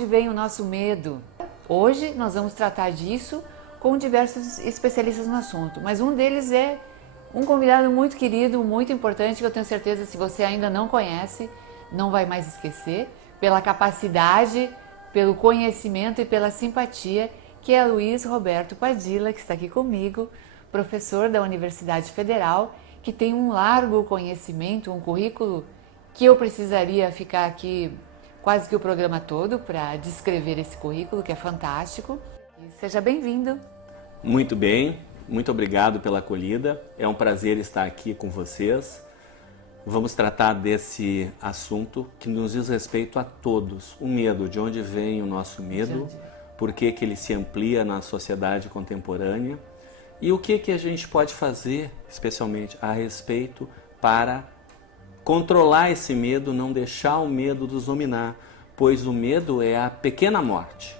onde vem o nosso medo? Hoje nós vamos tratar disso com diversos especialistas no assunto, mas um deles é um convidado muito querido, muito importante, que eu tenho certeza, se você ainda não conhece, não vai mais esquecer, pela capacidade, pelo conhecimento e pela simpatia, que é Luiz Roberto Padilla, que está aqui comigo, professor da Universidade Federal, que tem um largo conhecimento, um currículo que eu precisaria ficar aqui quase que o programa todo para descrever esse currículo, que é fantástico. E seja bem-vindo. Muito bem, muito obrigado pela acolhida. É um prazer estar aqui com vocês. Vamos tratar desse assunto que nos diz respeito a todos. O medo, de onde vem o nosso medo, por que ele se amplia na sociedade contemporânea e o que a gente pode fazer, especialmente a respeito, para controlar esse medo, não deixar o medo nos dominar, pois o medo é a pequena morte,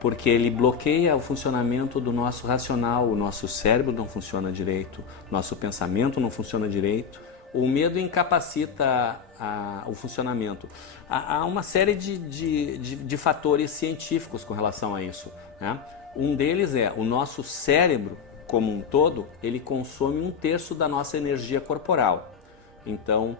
porque ele bloqueia o funcionamento do nosso racional, o nosso cérebro não funciona direito, nosso pensamento não funciona direito, o medo incapacita o funcionamento. Há uma série de fatores científicos com relação a isso, né? Um deles é o nosso cérebro, como um todo, ele consome 1/3 da nossa energia corporal. Então,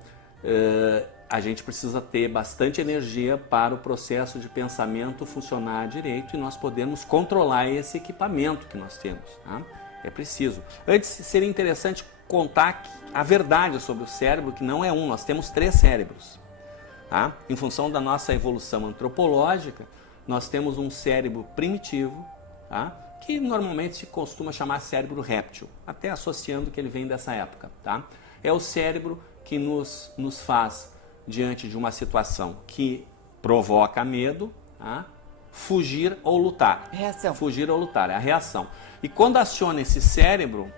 a gente precisa ter bastante energia para o processo de pensamento funcionar direito e nós podemos controlar esse equipamento que nós temos, tá? É preciso. Antes, seria interessante contar a verdade sobre o cérebro, que não é um, nós temos 3 cérebros. Tá? Em função da nossa evolução antropológica, nós temos um cérebro primitivo, tá? Que normalmente se costuma chamar cérebro réptil, até associando que ele vem dessa época. Tá? É o cérebro que nos faz, diante de uma situação que provoca medo, tá? Fugir ou lutar. Reação. Fugir ou lutar, é a reação. E quando aciona esse cérebro,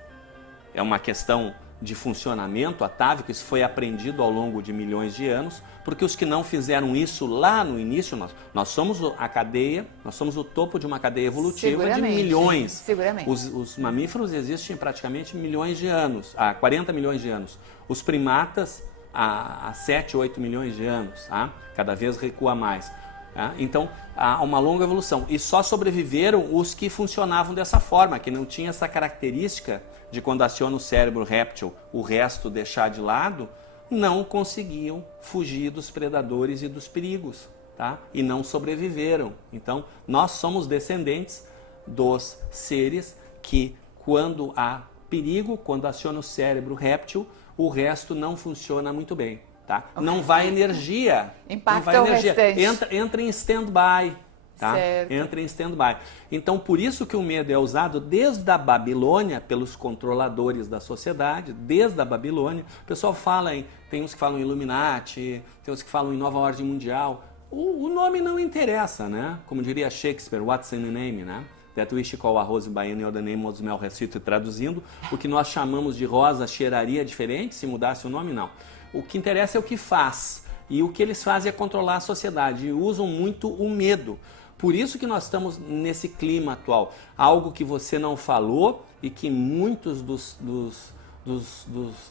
é uma questão de funcionamento atávico, isso foi aprendido ao longo de milhões de anos, porque os que não fizeram isso lá no início, nós somos a cadeia, nós somos o topo de uma cadeia evolutiva de milhões. Seguramente. Os mamíferos existem praticamente milhões de anos, há 40 milhões de anos. Os primatas há 7, 8 milhões de anos, tá? Cada vez recua mais. Tá? Então, há uma longa evolução. E só sobreviveram os que funcionavam dessa forma, que não tinha essa característica de quando aciona o cérebro réptil, o resto deixar de lado, não conseguiam fugir dos predadores e dos perigos, tá? E não sobreviveram. Então, nós somos descendentes dos seres que, quando há perigo, quando aciona o cérebro réptil, o resto não funciona muito bem. Tá? Não vai energia. Impacta o restante. Entra em stand-by. Tá? Certo. Entra em stand-by. Então, por isso que o medo é usado desde a Babilônia, pelos controladores da sociedade, desde a Babilônia. O pessoal fala tem uns que falam em Illuminati, tem uns que falam em Nova Ordem Mundial. O nome não interessa, né? Como diria Shakespeare, what's in the name, né? That wish call a rose by any other name, smell recito, traduzindo. O que nós chamamos de rosa cheiraria diferente se mudasse o nome, não. O que interessa é o que faz. E o que eles fazem é controlar a sociedade. E usam muito o medo. Por isso que nós estamos nesse clima atual. Algo que você não falou e que muitos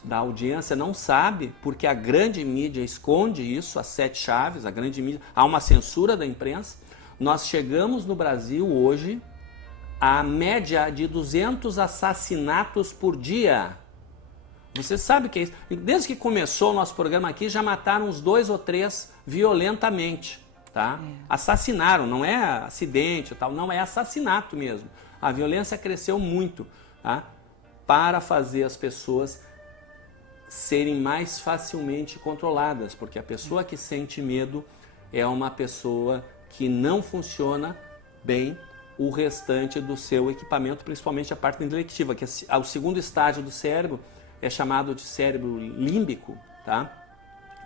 da audiência não sabe, porque a grande mídia esconde isso, as 7 chaves, a grande mídia. Há uma censura da imprensa. Nós chegamos no Brasil hoje a média de 200 assassinatos por dia. Você sabe o que é isso? Desde que começou o nosso programa aqui, já mataram uns 2 ou 3 violentamente. Tá? Assassinaram, não é acidente, tal, não é assassinato mesmo. A violência cresceu muito, tá? Para fazer as pessoas serem mais facilmente controladas, porque a pessoa que sente medo é uma pessoa que não funciona bem o restante do seu equipamento, principalmente a parte intelectiva, que é o segundo estágio do cérebro, é chamado de cérebro límbico, tá?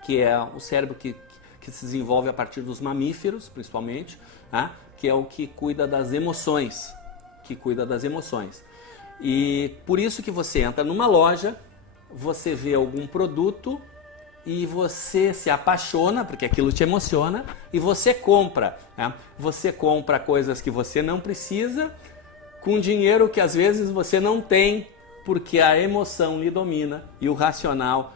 Que é o cérebro que se desenvolve a partir dos mamíferos, principalmente, tá? Que é o que cuida das emoções, E por isso que você entra numa loja, você vê algum produto e você se apaixona, porque aquilo te emociona, e você compra, né? Você compra coisas que você não precisa, com dinheiro que às vezes você não tem, porque a emoção lhe domina e o racional...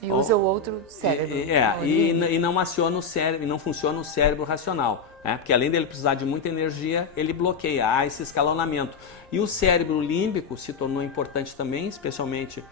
E usa o outro cérebro. E não aciona o cérebro, e não funciona o cérebro racional. né? Porque além dele precisar de muita energia, ele bloqueia, há esse escalonamento. E o cérebro límbico se tornou importante também, especialmente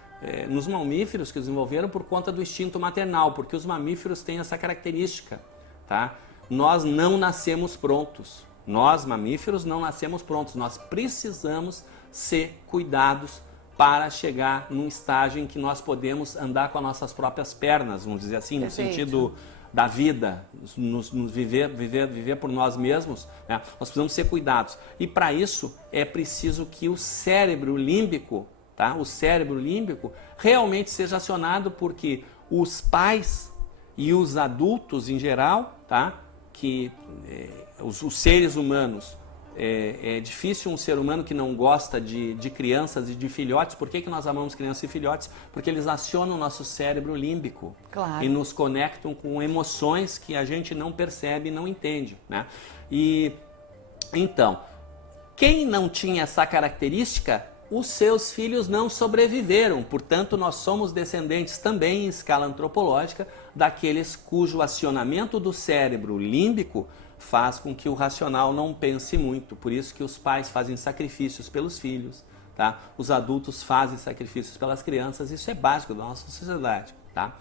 nos mamíferos que desenvolveram por conta do instinto maternal, porque os mamíferos têm essa característica, tá? Nós não nascemos prontos, nós mamíferos não nascemos prontos, nós precisamos ser cuidados para chegar num estágio em que nós podemos andar com as nossas próprias pernas, vamos dizer assim, Perfeito. no sentido da vida, nos viver por nós mesmos, né? Nós precisamos ser cuidados. E para isso é preciso que o cérebro límbico, tá? O cérebro límbico realmente seja acionado, porque os pais e os adultos em geral, tá? Que os seres humanos, é difícil um ser humano que não gosta de crianças e de filhotes. Por que nós amamos crianças e filhotes? Porque eles acionam o nosso cérebro límbico, claro, e nos conectam com emoções que a gente não percebe e não entende, né? E então, quem não tinha essa característica, os seus filhos não sobreviveram. Portanto, nós somos descendentes também, em escala antropológica, daqueles cujo acionamento do cérebro límbico faz com que o racional não pense muito. Por isso que os pais fazem sacrifícios pelos filhos, tá? Os adultos fazem sacrifícios pelas crianças. Isso é básico da nossa sociedade, tá?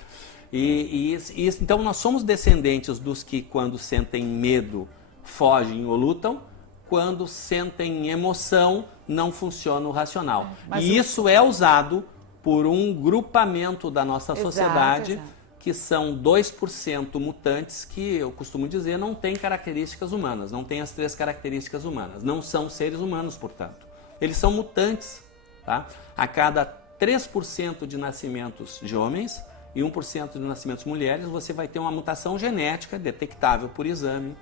Então, nós somos descendentes dos que, quando sentem medo, fogem ou lutam. Quando sentem emoção, não funciona o racional. E isso é usado por um grupamento da nossa sociedade, exato. Que são 2% mutantes, que eu costumo dizer não têm características humanas, não têm as 3 características humanas, não são seres humanos, portanto. Eles são mutantes, tá? A cada 3% de nascimentos de homens e 1% de nascimentos de mulheres, você vai ter uma mutação genética detectável por exame,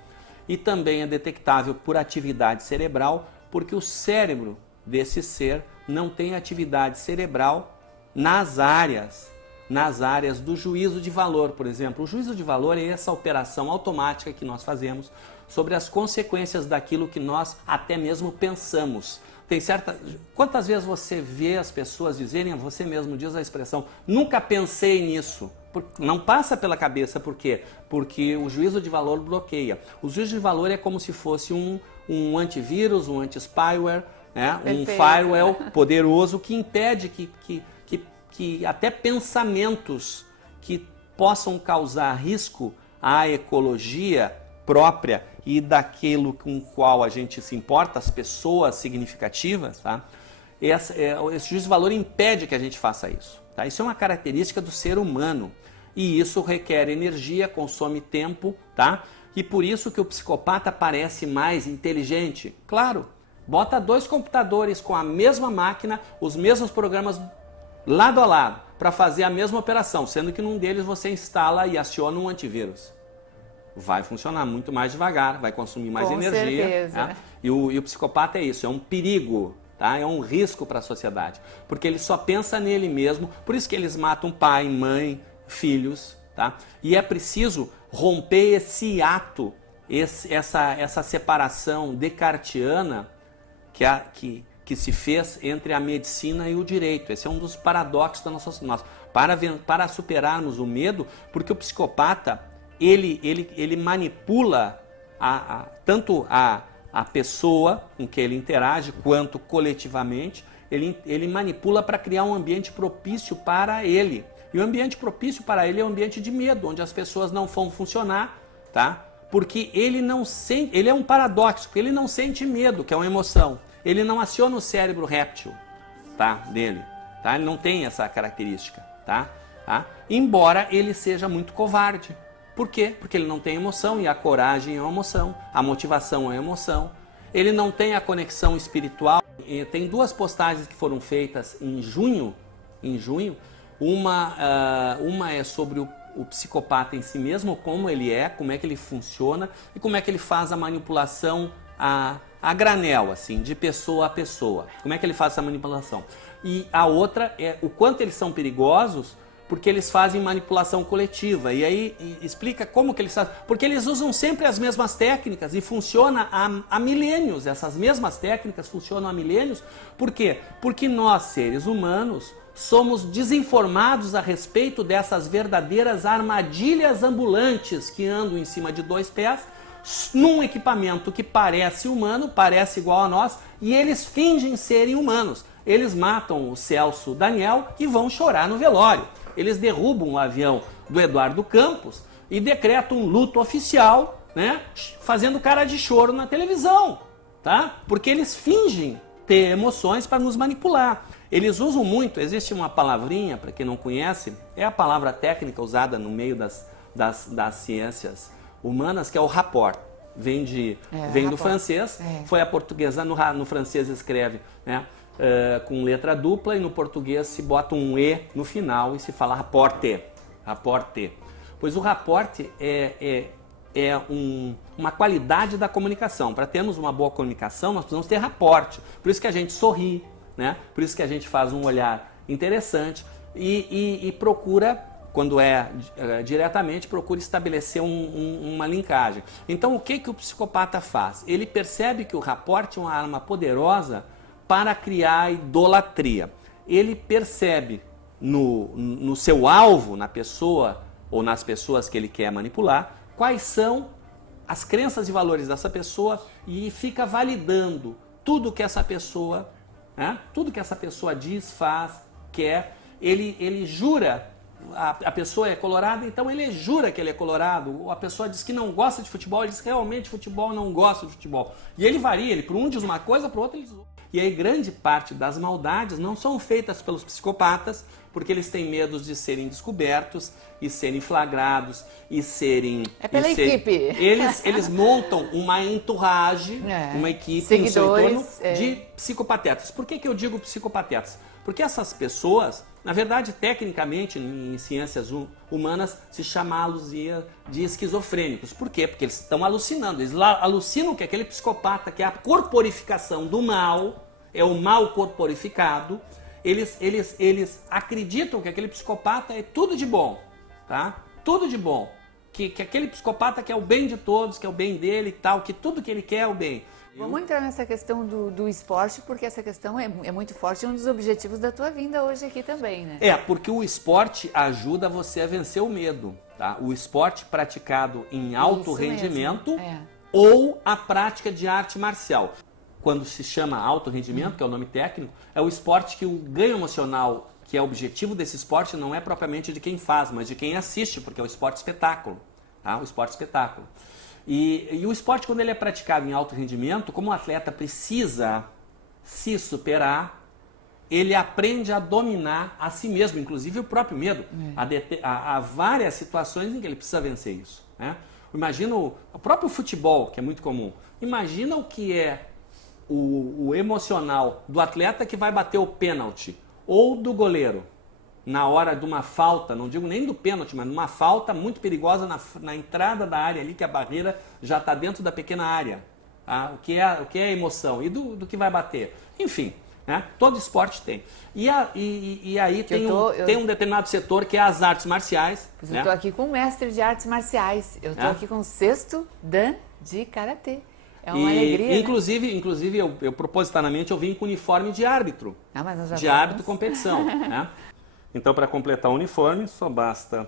e também é detectável por atividade cerebral, porque o cérebro desse ser não tem atividade cerebral nas áreas do juízo de valor, por exemplo. O juízo de valor é essa operação automática que nós fazemos sobre as consequências daquilo que nós até mesmo pensamos. Quantas vezes você vê as pessoas dizerem, você mesmo diz a expressão, nunca pensei nisso? Não passa pela cabeça, por quê? Porque o juízo de valor bloqueia. O juízo de valor é como se fosse um antivírus, um anti-spyware, né? Um firewall poderoso que impede que até pensamentos que possam causar risco à ecologia própria e daquilo com o qual a gente se importa, as pessoas significativas, tá? Esse juízo de valor impede que a gente faça isso. Tá? Isso é uma característica do ser humano e isso requer energia, consome tempo, tá? E por isso que o psicopata parece mais inteligente. Claro, bota 2 computadores com a mesma máquina, os mesmos programas lado a lado, para fazer a mesma operação, sendo que num deles você instala e aciona um antivírus. Vai funcionar muito mais devagar, vai consumir mais energia. Certeza. Tá? E o psicopata é isso, é um perigo, tá? É um risco para a sociedade, porque ele só pensa nele mesmo, por isso que eles matam pai, mãe, filhos, tá? E é preciso romper esse ato, essa separação descartiana que se fez entre a medicina e o direito. Esse é um dos paradoxos da nossa sociedade. Para superarmos o medo, porque o psicopata ele manipula tanto a pessoa com que ele interage, quanto coletivamente, ele manipula para criar um ambiente propício para ele. E o ambiente propício para ele é um ambiente de medo, onde as pessoas não vão funcionar, tá? Porque ele não sente, ele é um paradoxo, porque ele não sente medo, que é uma emoção. Ele não aciona o cérebro réptil, tá? Dele, tá? Ele não tem essa característica, tá? Embora ele seja muito covarde. Por quê? Porque ele não tem emoção, e a coragem é uma emoção, a motivação é uma emoção. Ele não tem a conexão espiritual. E tem 2 postagens que foram feitas em junho. Uma é sobre o psicopata em si mesmo, como ele é, como é que ele funciona e como é que ele faz a manipulação a granel, assim, de pessoa a pessoa. Como é que ele faz essa manipulação? E a outra é o quanto eles são perigosos, porque eles fazem manipulação coletiva. E aí explica como que eles fazem. Porque eles usam sempre as mesmas técnicas e funciona há milênios. Essas mesmas técnicas funcionam há milênios. Por quê? Porque nós, seres humanos, somos desinformados a respeito dessas verdadeiras armadilhas ambulantes que andam em cima de 2 pés, num equipamento que parece humano, parece igual a nós, e eles fingem serem humanos. Eles matam o Celso Daniel e vão chorar no velório. Eles derrubam o avião do Eduardo Campos e decretam um luto oficial, né, fazendo cara de choro na televisão, tá? Porque eles fingem ter emoções para nos manipular. Eles usam muito, existe uma palavrinha, para quem não conhece, é a palavra técnica usada no meio das ciências humanas, que é o rapport. Vem do francês, foi a portuguesa, no francês escreve, né, com letra dupla, e no português se bota um E no final e se fala rapporte. Rapporte. Pois o rapporte é uma qualidade da comunicação. Para termos uma boa comunicação, nós precisamos ter rapporte. Por isso que a gente sorri, né? Por isso que a gente faz um olhar interessante e procura, quando diretamente, procura estabelecer uma linkagem. Então, o que o psicopata faz? Ele percebe que o rapport é uma arma poderosa para criar idolatria. Ele percebe no seu alvo, na pessoa ou nas pessoas que ele quer manipular, quais são as crenças e valores dessa pessoa e fica validando tudo que essa pessoa, né, tudo que essa pessoa diz, faz, quer. Ele jura, a pessoa é colorada, então ele jura que ele é colorado. Ou a pessoa diz que não gosta de futebol, ele diz que realmente futebol não gosta de futebol. E ele varia, ele para um diz uma coisa, para o outro ele diz outra. E aí grande parte das maldades não são feitas pelos psicopatas, porque eles têm medo de serem descobertos e serem flagrados e serem... É pela equipe. Eles montam uma entourage, uma equipe, seguidores, no seu entorno de psicopatetas. Por que eu digo psicopatetas? Porque essas pessoas, na verdade, tecnicamente, em ciências humanas, se chamá-los de esquizofrênicos. Por quê? Porque eles estão alucinando. Eles alucinam que aquele psicopata, que é a corporificação do mal, é o mal corporificado. Eles acreditam que aquele psicopata é tudo de bom, tá? Tudo de bom. Que aquele psicopata quer o bem de todos, quer o bem dele e tal, que tudo que ele quer é o bem. Vamos entrar nessa questão do esporte, porque essa questão é muito forte, é um dos objetivos da tua vinda hoje aqui também, né? Porque o esporte ajuda você a vencer o medo, tá? O esporte praticado em alto rendimento ou a prática de arte marcial. Quando se chama alto rendimento, que é o nome técnico, é o esporte que o ganho emocional, que é o objetivo desse esporte, não é propriamente de quem faz, mas de quem assiste, porque é o esporte espetáculo, tá? O esporte espetáculo. E o esporte, quando ele é praticado em alto rendimento, como o atleta precisa se superar, ele aprende a dominar a si mesmo, inclusive o próprio medo. Há várias situações em que ele precisa vencer isso, né? Imagina o próprio futebol, que é muito comum. Imagina o que é o emocional do atleta que vai bater o pênalti ou do goleiro na hora de uma falta, não digo nem do pênalti, mas numa falta muito perigosa na entrada da área ali, que a barreira já está dentro da pequena área. Tá? O que é a emoção e do que vai bater. Enfim, né? Todo esporte tem. E aí tem um determinado setor que é as artes marciais. Eu estou aqui com um mestre de artes marciais. Eu estou aqui com o sexto dan de karatê. É uma alegria, inclusive eu propositadamente eu vim com uniforme de árbitro. Mas nós já de árbitro competição, né? Então, para completar o uniforme, só basta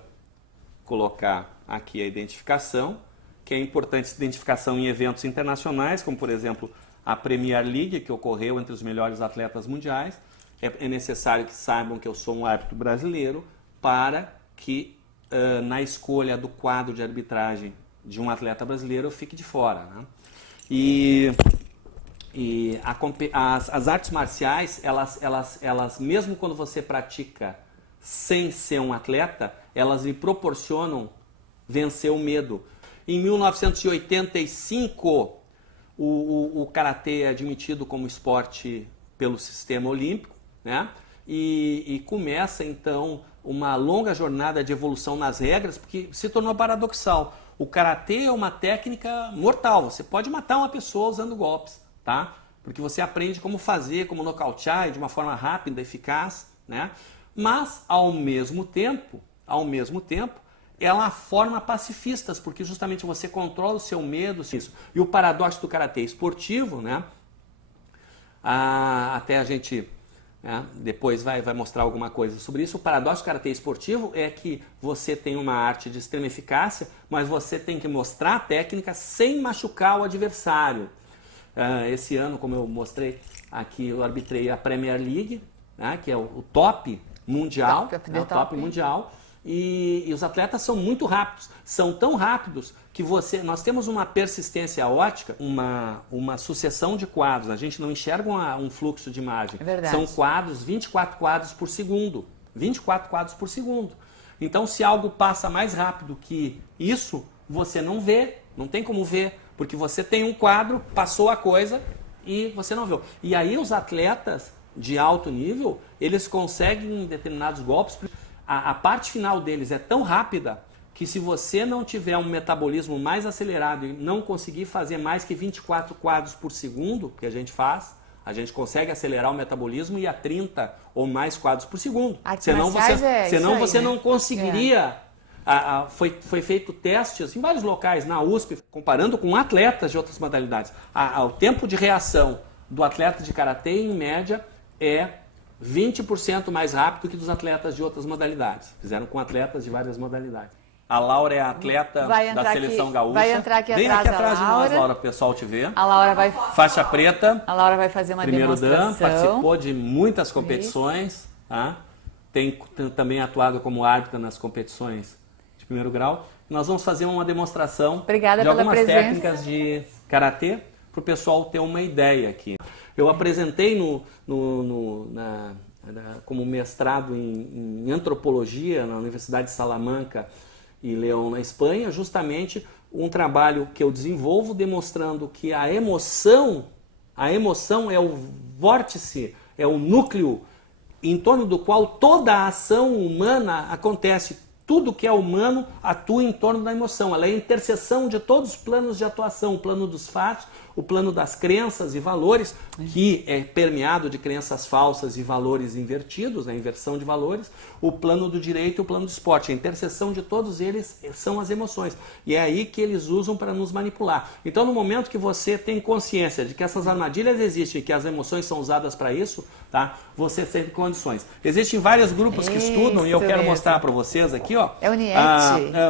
colocar aqui a identificação, que é importante essa identificação em eventos internacionais, como por exemplo a Premier League, que ocorreu entre os melhores atletas mundiais. É necessário que saibam que eu sou um árbitro brasileiro para que na escolha do quadro de arbitragem de um atleta brasileiro eu fique de fora, né? As artes marciais, elas mesmo quando você pratica sem ser um atleta, elas lhe proporcionam vencer o medo. Em 1985, o karatê é admitido como esporte pelo sistema olímpico, né? E começa então uma longa jornada de evolução nas regras, porque se tornou paradoxal. O karatê é uma técnica mortal, você pode matar uma pessoa usando golpes, tá? Porque você aprende como fazer, como nocautear de uma forma rápida, eficaz, né? Mas, ao mesmo tempo, ela forma pacifistas, porque justamente você controla o seu medo. Isso. E o paradoxo do karatê esportivo, né? Até a gente né? Depois vai mostrar alguma coisa sobre isso. O paradoxo do karatê esportivo é que você tem uma arte de extrema eficácia, mas você tem que mostrar a técnica sem machucar o adversário. Esse ano, como eu mostrei aqui, eu arbitrei a Premier League, né, que é o top mundial, o top mundial, e os atletas são muito rápidos, são tão rápidos que nós temos uma persistência óptica, uma sucessão de quadros, a gente não enxerga um fluxo de imagem, são quadros, 24 quadros por segundo, 24 quadros por segundo. Então, se algo passa mais rápido que isso, você não vê, não tem como ver, porque você tem um quadro, passou a coisa e você não viu. E aí os atletas de alto nível, eles conseguem determinados golpes, a parte final deles é tão rápida que se você não tiver um metabolismo mais acelerado e não conseguir fazer mais que 24 quadros por segundo, que a gente faz, a gente consegue acelerar o metabolismo e a 30 ou mais quadros por segundo. Senão você não conseguiria... Foi feito testes em vários locais, na USP, comparando com atletas de outras modalidades. O tempo de reação do atleta de karatê, em média, é 20% mais rápido que dos atletas de outras modalidades. Fizeram com atletas de várias modalidades. A Laura é a atleta da seleção gaúcha. Vai entrar aqui Vem atrás, aqui atrás de nós, Laura, para o pessoal te ver. A Laura vai... Faixa preta. A Laura vai fazer uma demonstração. Primeiro dan, participou de muitas competições. Tá? Tem também atuado como árbitra nas competições de primeiro grau. Nós vamos fazer uma demonstração de algumas técnicas de karatê para o pessoal ter uma ideia aqui. Eu apresentei como mestrado em antropologia na Universidade de Salamanca e León, na Espanha, justamente um trabalho que eu desenvolvo demonstrando que a emoção é o vórtice, é o núcleo em torno do qual toda a ação humana acontece. Tudo que é humano atua em torno da emoção. Ela é a interseção de todos os planos de atuação. O plano dos fatos, o plano das crenças e valores, que é permeado de crenças falsas e valores invertidos, a inversão de valores. O plano do direito e o plano do esporte. A interseção de todos eles são as emoções. E é aí que eles usam para nos manipular. Então, no momento que você tem consciência de que essas armadilhas existem e que as emoções são usadas para isso, tá? Você tem condições. Existem vários grupos que estudam, e eu quero mostrar para vocês aqui, ó. É o NIET.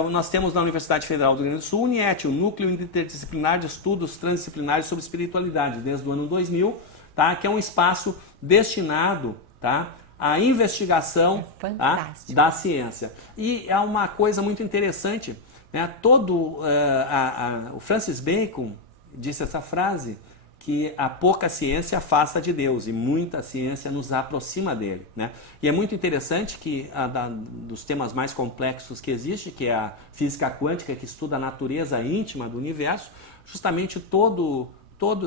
Nós temos na Universidade Federal do Rio Grande do Sul o NIET, o Núcleo Interdisciplinar de Estudos Transdisciplinares sobre Espiritualidade, desde o ano 2000, tá? Que é um espaço destinado, tá? À investigação, tá? Da ciência. E é uma coisa muito interessante, né? O Francis Bacon disse essa frase, que a pouca ciência afasta de Deus e muita ciência nos aproxima dele, né? E é muito interessante que dos temas mais complexos que existe, que é a física quântica, que estuda a natureza íntima do universo, justamente todo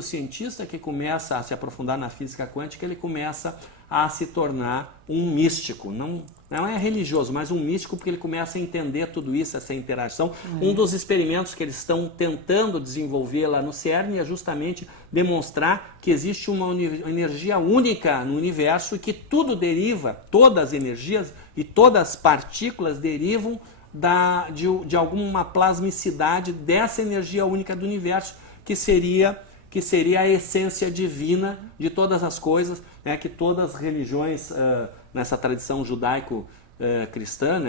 cientista que começa a se aprofundar na física quântica, ele começa a se tornar um místico, não é religioso, mas um místico, porque ele começa a entender tudo isso, essa interação. Um dos experimentos que eles estão tentando desenvolver lá no CERN é justamente demonstrar que existe uma energia única no universo e que tudo deriva, todas as energias e todas as partículas derivam de alguma plasmicidade dessa energia única do universo, que seria a essência divina de todas as coisas, né, que todas as religiões, nessa tradição judaico-cristã, né,